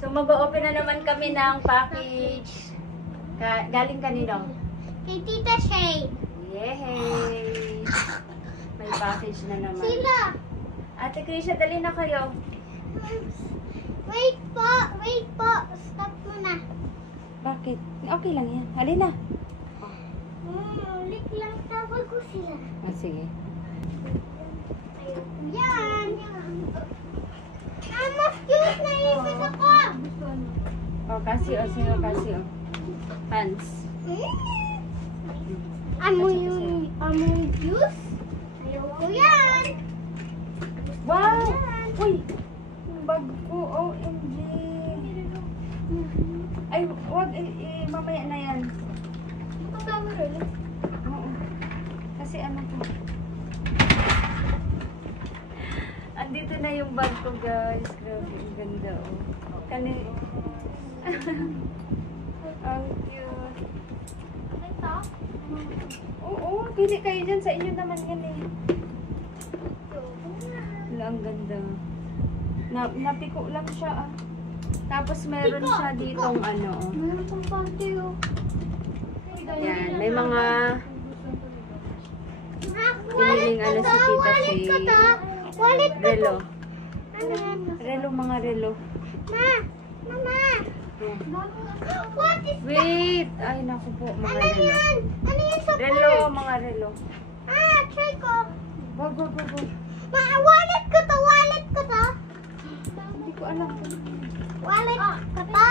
So, mag-open na naman kami ng package. Galing kanino? Kay Tita Shay. Yay! May package na naman. Sila. Ate Krisha, dali na kayo. Wait po. Stop muna. Bakit? Okay lang yan. Halina. Ulit lang tawag ko sila. Ah, sige. Yan. Mas cute na ipin ako. Oh, kasi oh. Sino kasi oh? Pants. Among juice. Ayoko yan. Wow! Uy! Yung bag ko, OMG! Ay, wag, mamaya na yan. Oo. Kasi ano ko. Andito na yung bag ko, guys. Grabe, ang ganda, oh. Kani... Ang cute. Ito? Oo, pili kayo dyan. Sa inyo naman yan, eh. Wala, ang ganda. Napiko lang siya, ah. Tapos meron siya ditong ano, oh. Meron pang panty, oh. Yan, may mga Wallet piniling ano ko si to, Tita wallet ko Shay. to. Wallet ko to. Relo. Ano yan? Relo, mga relo. Mama. Yan. What is Wait! Ay, naku po, mga Ano relo. yan? Ano yan sa Relo, mga relo. try ko. Wag. Wallet ko to, wallet ko to. Hindi ko alam. Wallet ko to.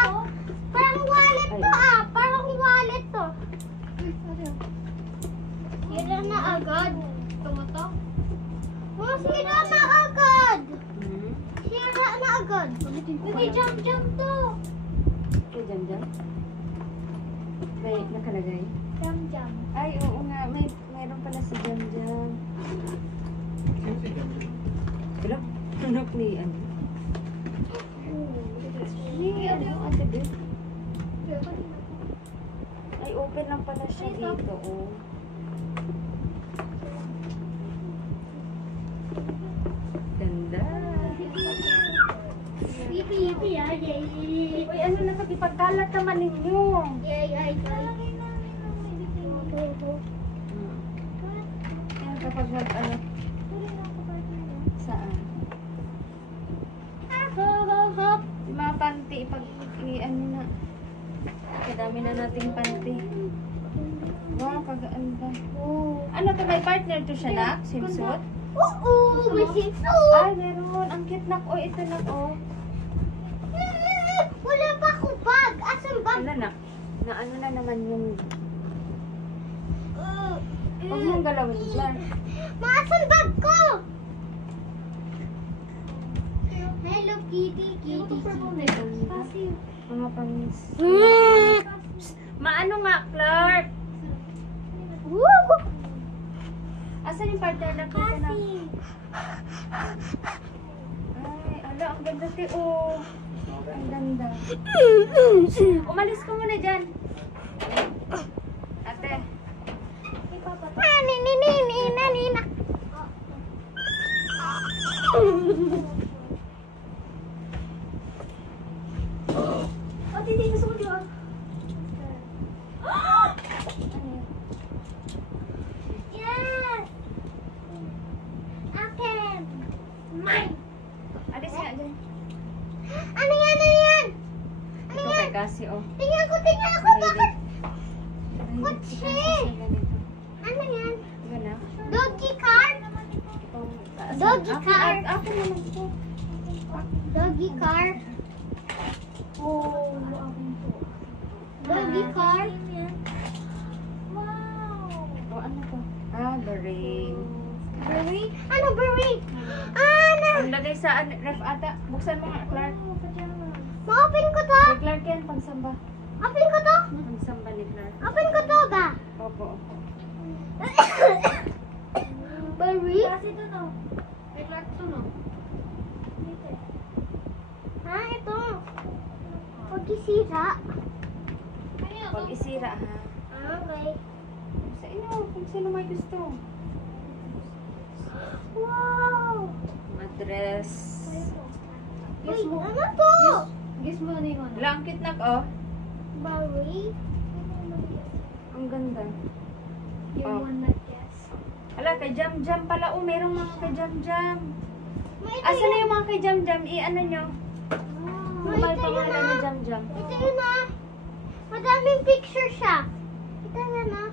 Parang wallet to, Parang wallet to. Sira na agad. Tumato? Oh, sira na agad. Hmm? Sira na agad. Hindi, jump to. Okay, dyan. May nakalagay. Jump. Ay, oo nga. Mayroon pala si Jam. Wala. Anak ni ano. Ano, ate Beth? Ay, open lang pala siya dito, oh. Ganda. Yippee, yay. Uy, ano nakapipagkalat naman ninyo? Yay. Yan, kapag ano, saan? Hop. Yung mga panty, ano na. Kadami na nating panty. Wow, kaganda. Ano to, may partner to siya na? Swimsuit? Oo, may sipso. Ay, meron. Ang cute na. Oh, ito na, oh. Wala pa akong bag. Asan bag? Ano na? Na ano na naman yung... Huwag mong galawin, Clark. Maasan bag ko? Hello, kitty. Mga pangis. Maano nga, Clark? Woo! Asan yung partner na kita na? Ay, ala, ang ganda, te, oh. Ang ganda. Umalis ka muna dyan. Ate. Nina. Oh, titi, gusto mo diba? Yes! Okay. Mine! Alis nga dyan. Ano yan? Ito kay Cassie, oh. Tingnan ko. Bakit? Kotse! Ano yan? Diba na? Doggy car? Doggy car. Ako naman po. Doggy car? Oh, Doggy car? oh, ano to? Beret. Berry? Ano berry? Ano? Ang lagay sa ref ata. Buksan mo nga, Clark. Ma-open ko to? Kay Clark yan, pangsamba. Open ko to? Pangsamba ni Clark. Open ko to ba? Opo. Berry? Kasi to no. Kay Clark to no. Ito. Pag-isira. Pag isira ha. Okay. Sa inyo, kung sino may gusto. Wow! Madress. Wait, ano to? Guess mo na Wala, ang cute nak, oh. Barry. Ang ganda. You Oh. wanna guess? Ala, kay Jam Jam pala. Oh, merong mga kay Jam Jam. May ito Asa na yung mga kay Jam Jam? I-ano nyo? May May ito yun pangalan na. ni Jam Jam. Ito yun na. Madaming picture siya. Kita na na.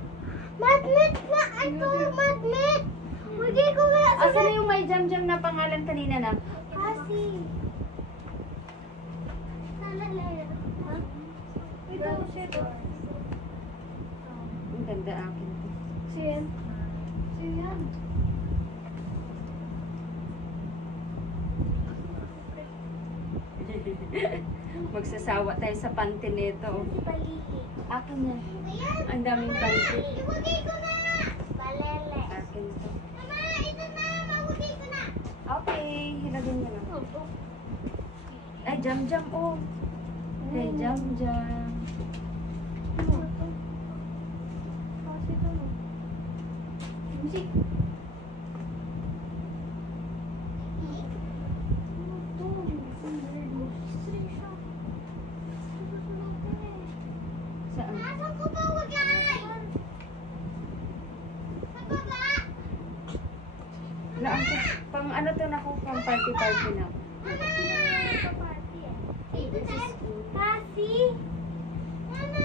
Madmet na. Ito, madmet. Hindi ko nga. Asa na yung may Jam Jam na pangalan kanina na? Kasi. Nalalala. Ha? Ito, ito. Ang ganda akin. Siyan. Siyan. Magsasawa tayo sa panty nito. Si Balili. Akin na. Ayan. Ang daming panty. Iwagay ko na. Balele. Akin to. Mama, ito na. Mawagay ko na. Okay, hilagin mo na. Ay, Jam Jam, oh. Kay Jam Jam. Music. Saan? Nasaan ko ba wagay? Sa baba. Wala, pang ano to na ko, pang party-party na. Mama! Dito tayo. Kasi. Mama!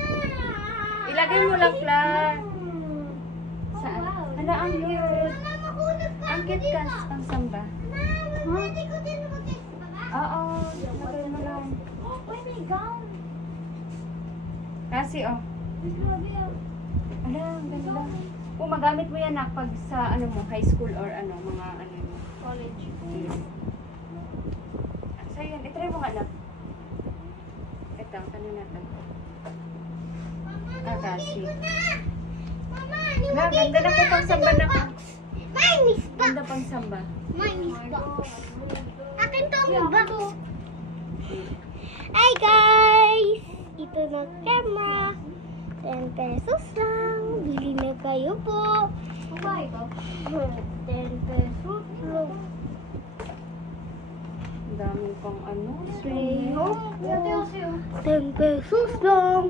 Ilagay mo lang, Flan. Saan? wow. Hala, ang cute. Mama, makulog ka Ang ako cute dito. ka, pang samba. Mama, pwede ko din magay sa baba? Oo, ilagay mo lang. Oh, my gown. Kasi, oh. Grabe ah. Ala, ang ganda. Kung magamit mo yan, nak, pag sa, ano mo, high school or ano, mga, ano mo. College. So, yun, itry mo nga, nak. Ito, kanina to. Mama, Kasi. nimugay ko na. Mama, Ala, nimugay ganda ko na po pang samba na ko. May miss ba? Ganda pang samba. May miss box. Akin to ang box. Hi guys! Ito na camera. 10 pesos lang. Bili na kayo po. Ano ito? 10 pesos lang. Ang dami pang ano. Sayo po. 10 pesos lang.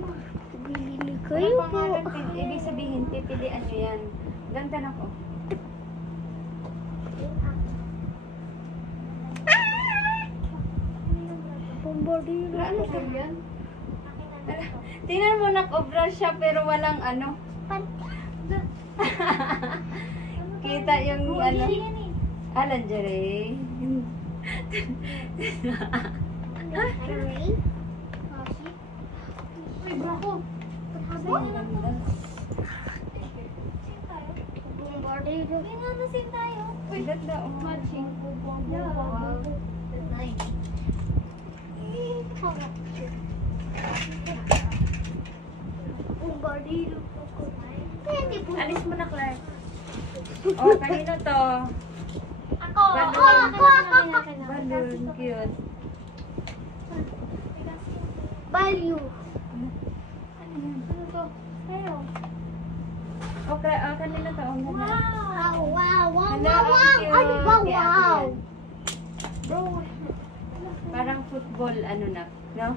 Bili na kayo Ano po. pangalan? Ibig sabihin, pipilian nyo yan. Ganda na ko. Bombardino. Ano to yan? Tingnan mo, nak-obra siya pero walang ano. Kita yung ano. Ah, lingerie. Uy, brako. Ang ganda. Bombardino. Uy, ganda oh. Bombardino. Pwede po. Alis mo na, Clark. Oh, kanino to? Ako. Balloon, cute. Value. Ano yan? Ano to? Sa'yo. Okay, kanino to? Oh, ganda. Wow, wow, wow, Hala, wow, ang wow. cute. Ano ba, Kay ate wow? yan. Bro, parang football, ano na, no?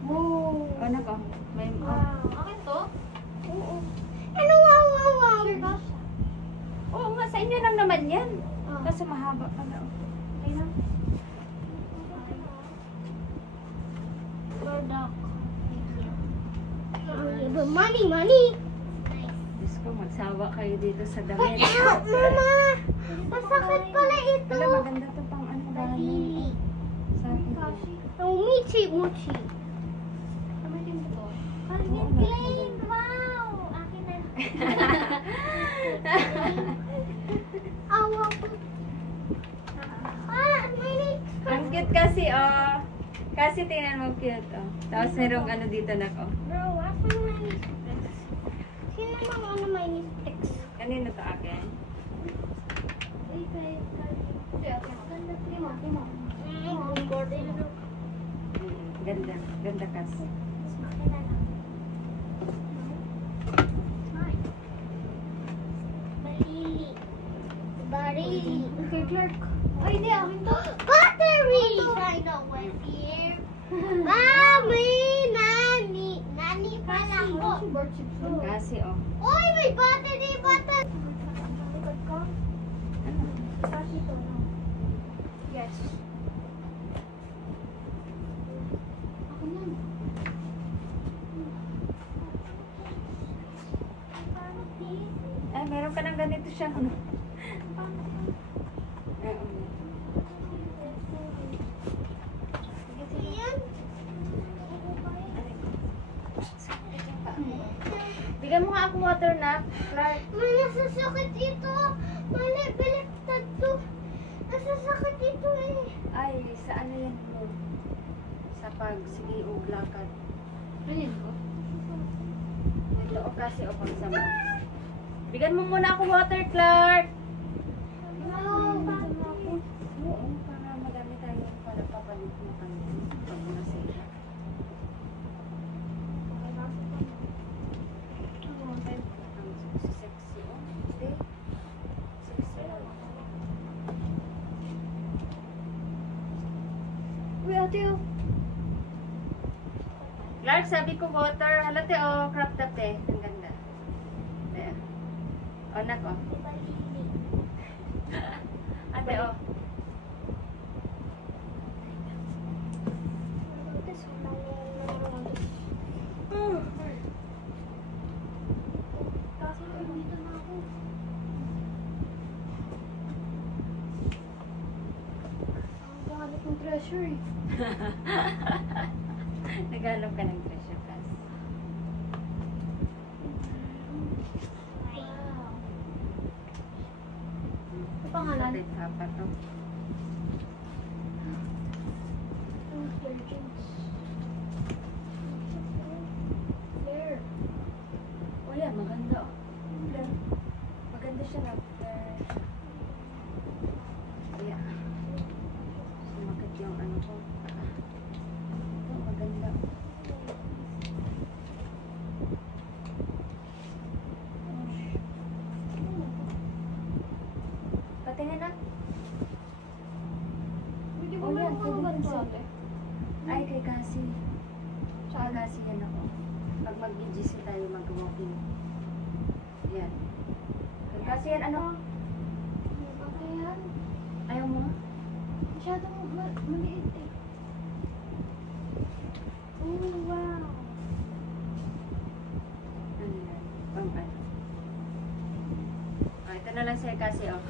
Wow. Ano ko? May, Akin to? Oo. Ano wow, wow, wow? Oo nga, sa inyo lang naman yan. Ah. Kaso mahaba pala. Oh. Okay na. Product. Money, money. Diyos ko, magsawa kayo dito sa damit. Mama, masakit pala ito. Wala, maganda to pang ano bahay. Dalili. Sa akin. Oh, Michi, Muchi. Oo nga, Wow! Akin na. Awa ko. May Ang cute kasi, oh. Kasi tingnan mo cute, oh. Tapos merong ano dito na ko. Bro, asan na may sticks? Sino mang ano may sticks? Kanino to akin? Ganda. Ganda kasi. Barili. Kay Clark. Ay, hindi. Akin to. Battery! know what here? Mami! Nani! Nani pala ko. Kasi, oh. Uy! May battery! Battery! Ano? Yes. Ako yan. Ay, meron ka ng ganito siya. Ano? Yan. Bigyan mo nga ako water na, Clark. May nasasakit ito. Mali, baliktad to. Nasasakit ito eh. Ay, sa ano yan mo? Sa sige, lakad. Ano ko? Ito, o kasi, o pang sama. Bigyan mo muna ako water, Clark. No. Oo, para madami tayo para papalit mo kami. Pag nasira. Ang sexy, oh. Stay. Sexy. Uy, ate, oh. Clark, sabi ko water. Halate, oh. Crop top, eh. Ang ganda. Ayan. O, nak, oh. Ate, oh. Treasure eh. Naghanap ka ng treasure class. Wow. Ano pangalan? Red Papa to. There. Oh yan, maganda, oh. Maganda siya na. Yeah. Sumakit yung ano ko. Ito, maganda. Patingin na. Hindi Oh, yan, pwede din ganito sa- ate. Ay, kay Cassie. Kay Cassie yan ako. Pag mag-GC tayo, mag-walking. Yan. Kay Cassie yan, ano? Ate yan. Ayaw mo? Masyadong maliit eh. Oh, wow. Ano yan? Pang ano? Ah, ito na lang sa'yo, Cassie, oh.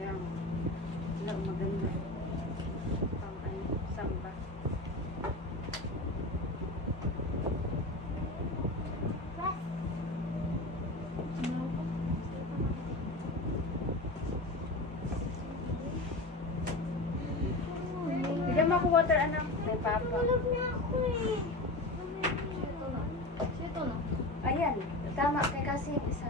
Yan. Wala, maganda. Pang ano, samba. Bigyan mo ako water, anak. May papa. Tulog na ako eh. Ito na. Ayan, tama. Kay Cassie yung isa.